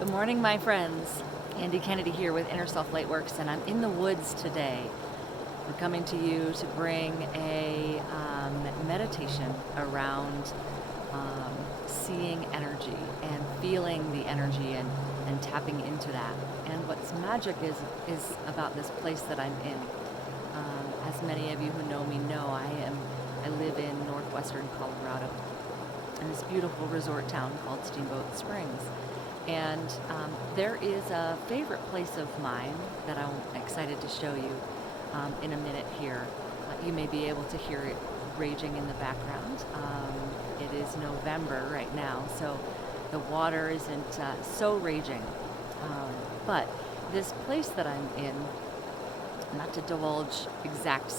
Good morning, my friends. Andy Kennedy here with Inner Self Lightworks, and I'm in the woods today. I'm coming to you to bring a meditation around seeing energy and feeling the energy and tapping into that. And what's magic is about this place that I'm in. As many of you who know me know, I live in northwestern Colorado, in this beautiful resort town called Steamboat Springs. And there is a favorite place of mine that I'm excited to show you in a minute here. You may be able to hear it raging in the background. It is November right now, so the water isn't so raging. But this place that I'm in, not to divulge exact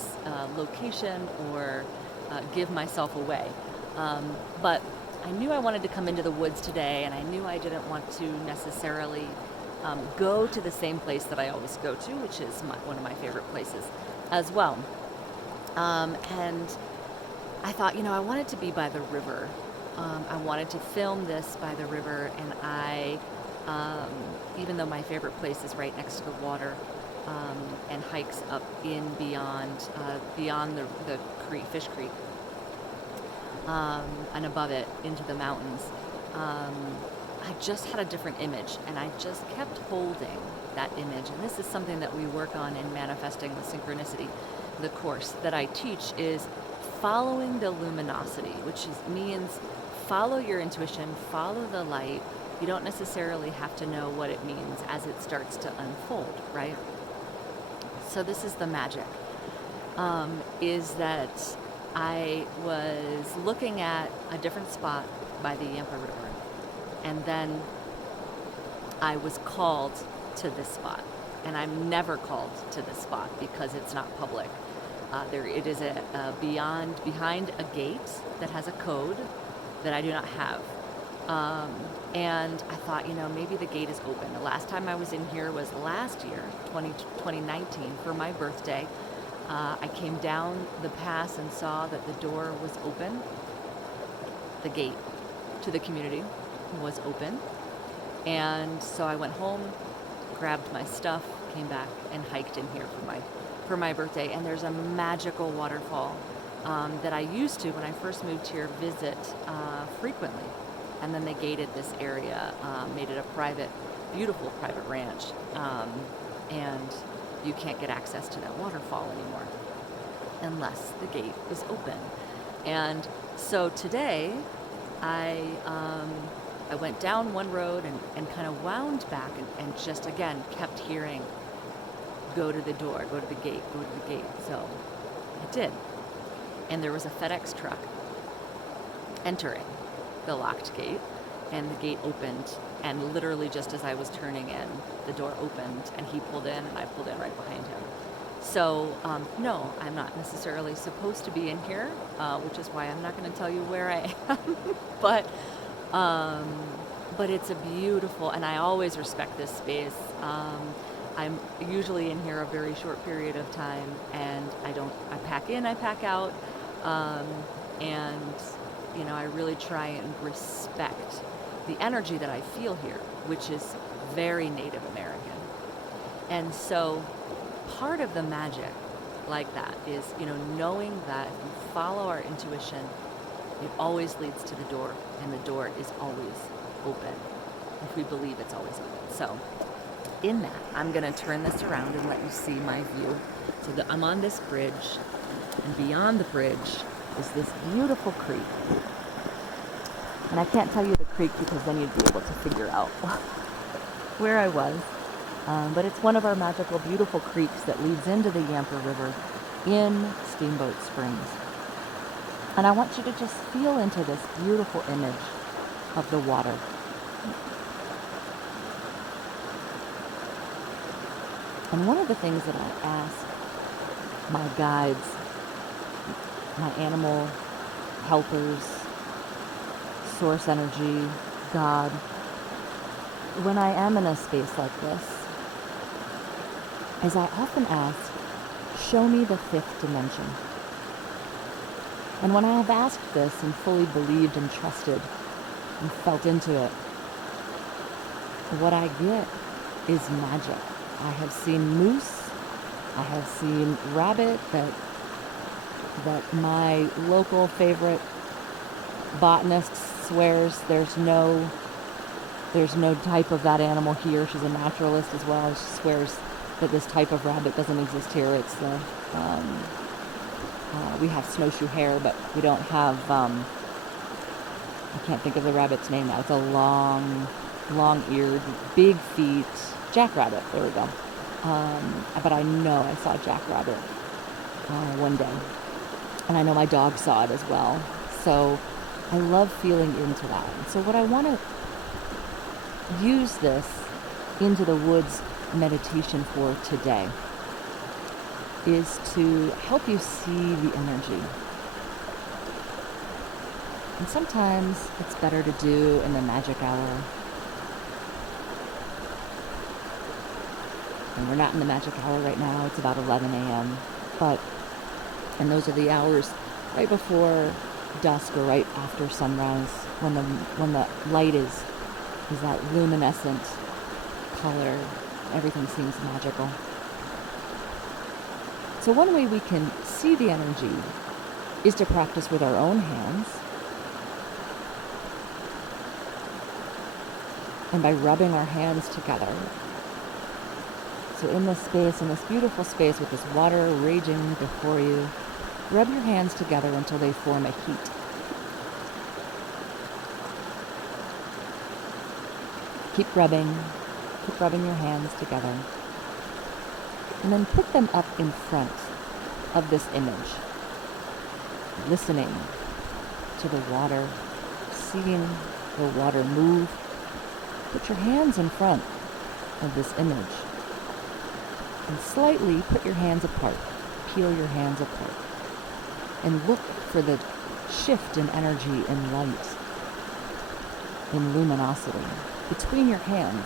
location or give myself away, but I knew I wanted to come into the woods today, and I knew I didn't want to necessarily go to the same place that I always go to, which is one of my favorite places as well. And I thought, I wanted to be by the river. I wanted to film this by the river, and even though my favorite place is right next to the water, and hikes up in beyond the creek, Fish Creek, and above it into the mountains, I just had a different image, and I just kept holding that image. And this is something that we work on in Manifesting with Synchronicity. The course that I teach is following the luminosity, which means follow your intuition, follow the light. You don't necessarily have to know what it means as it starts to unfold, right? So this is the magic, is that I was looking at a different spot by the Yampa River, and then I was called to this spot. And I'm never called to this spot because it's not public. It is behind a gate that has a code that I do not have. And I thought, maybe the gate is open. The last time I was in here was last year, 2019, for my birthday. I came down the pass and saw that the door was open. The gate to the community was open. And so I went home, grabbed my stuff, came back and hiked in here for my birthday. And there's a magical waterfall that I used to, when I first moved here, visit frequently. And then they gated this area, made it a beautiful private ranch. And you can't get access to that waterfall anymore unless the gate is open. And so today I went down one road and kind of wound back and just again kept hearing, go to the door, go to the gate, go to the gate. So I did. And there was a FedEx truck entering the locked gate, and the gate opened, and literally just as I was turning in, the door opened, and he pulled in, and I pulled in right behind him. So, no, I'm not necessarily supposed to be in here, which is why I'm not going to tell you where I am, but it's a beautiful, and I always respect this space. I'm usually in here a very short period of time, and I pack in, I pack out, and I really try and respect the energy that I feel here, which is very Native American. And so part of the magic like that is, knowing that if you follow our intuition, it always leads to the door, and the door is always open if we believe it's always open. So in that, I'm going to turn this around and let you see my view. So I'm on this bridge, and beyond the bridge is this beautiful creek. And I can't tell you the creek because then you'd be able to figure out where I was. But it's one of our magical, beautiful creeks that leads into the Yampa River in Steamboat Springs. And I want you to just feel into this beautiful image of the water. And one of the things that I ask my guides, my animal helpers, source energy, God, when I am in a space like this, is I often ask, show me the fifth dimension. And when I have asked this and fully believed and trusted and felt into it, what I get is magic. I have seen moose, I have seen rabbit that my local favorite botanist swears there's no type of that animal here. She's a naturalist as well. She swears that this type of rabbit doesn't exist here. It's the we have snowshoe hare, but we don't have I can't think of the rabbit's name now. It's a long-eared, big feet jackrabbit. There we go. But I know I saw a jackrabbit one day, and I know my dog saw it as well. So I love feeling into that. And so what I want to use this into the woods meditation for today is to help you see the energy. And sometimes it's better to do in the magic hour. And we're not in the magic hour right now. It's about 11 a.m. And those are the hours right before dusk or right after sunrise, when the light is that luminescent color. Everything seems magical. So one way we can see the energy is to practice with our own hands, and by rubbing our hands together. So in this space, in this beautiful space with this water raging before you, rub your hands together until they form a heat. Keep rubbing your hands together. And then put them up in front of this image, listening to the water, seeing the water move. Put your hands in front of this image and slightly put your hands apart, peel your hands apart, and look for the shift in energy, in light, in luminosity between your hands.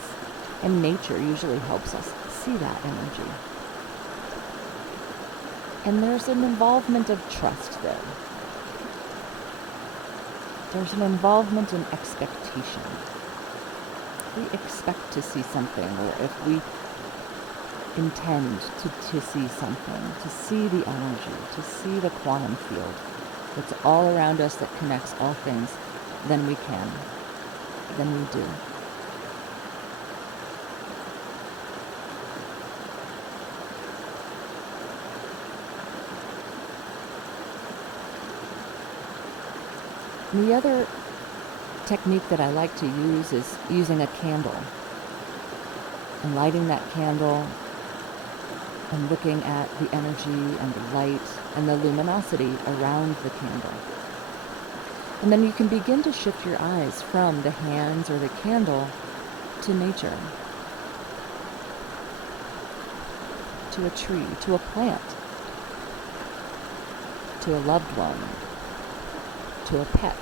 And nature usually helps us see that energy. And there's an involvement of trust there. There's an involvement in expectation. We expect to see something, or if we intend to see something, to see the energy, to see the quantum field that's all around us that connects all things, then we can. Then we do. And the other technique that I like to use is using a candle and lighting that candle and looking at the energy and the light and the luminosity around the candle. And then you can begin to shift your eyes from the hands or the candle to nature, to a tree, to a plant, to a loved one, to a pet.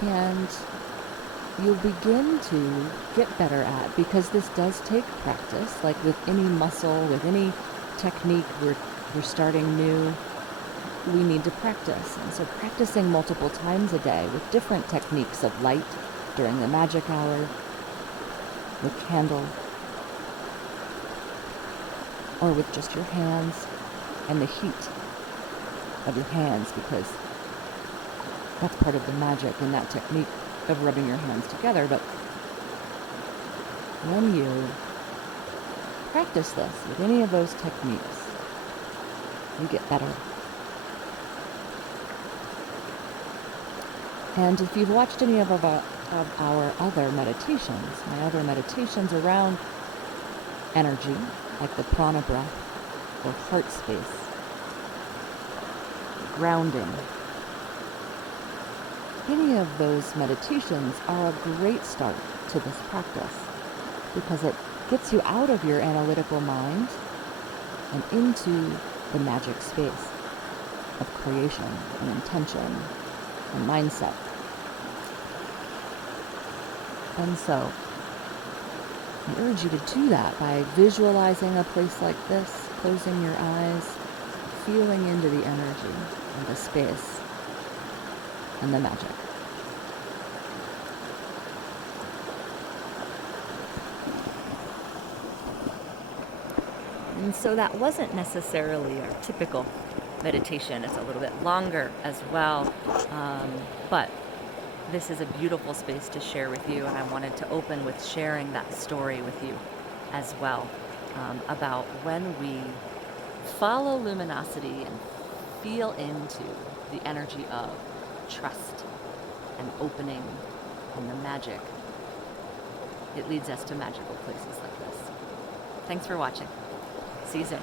And you'll begin to get better at, because this does take practice, like with any muscle, with any technique we're starting new, we need to practice. And so practicing multiple times a day with different techniques of light during the magic hour, with candle, or with just your hands and the heat of your hands, because that's part of the magic in that technique of rubbing your hands together. But when you practice this with any of those techniques, you get better. And if you've watched any of our other meditations, my other meditations around energy, like the prana breath or heart space, grounding, any of those meditations are a great start to this practice, because it gets you out of your analytical mind and into the magic space of creation and intention and mindset. And so I urge you to do that by visualizing a place like this, closing your eyes, feeling into the energy and the space and the magic. And so that wasn't necessarily our typical meditation. It's a little bit longer as well. But this is a beautiful space to share with you, and I wanted to open with sharing that story with you as well, about when we follow luminosity and feel into the energy of trust and opening and the magic. It leads us to magical places like this. Thanks for watching. See you soon.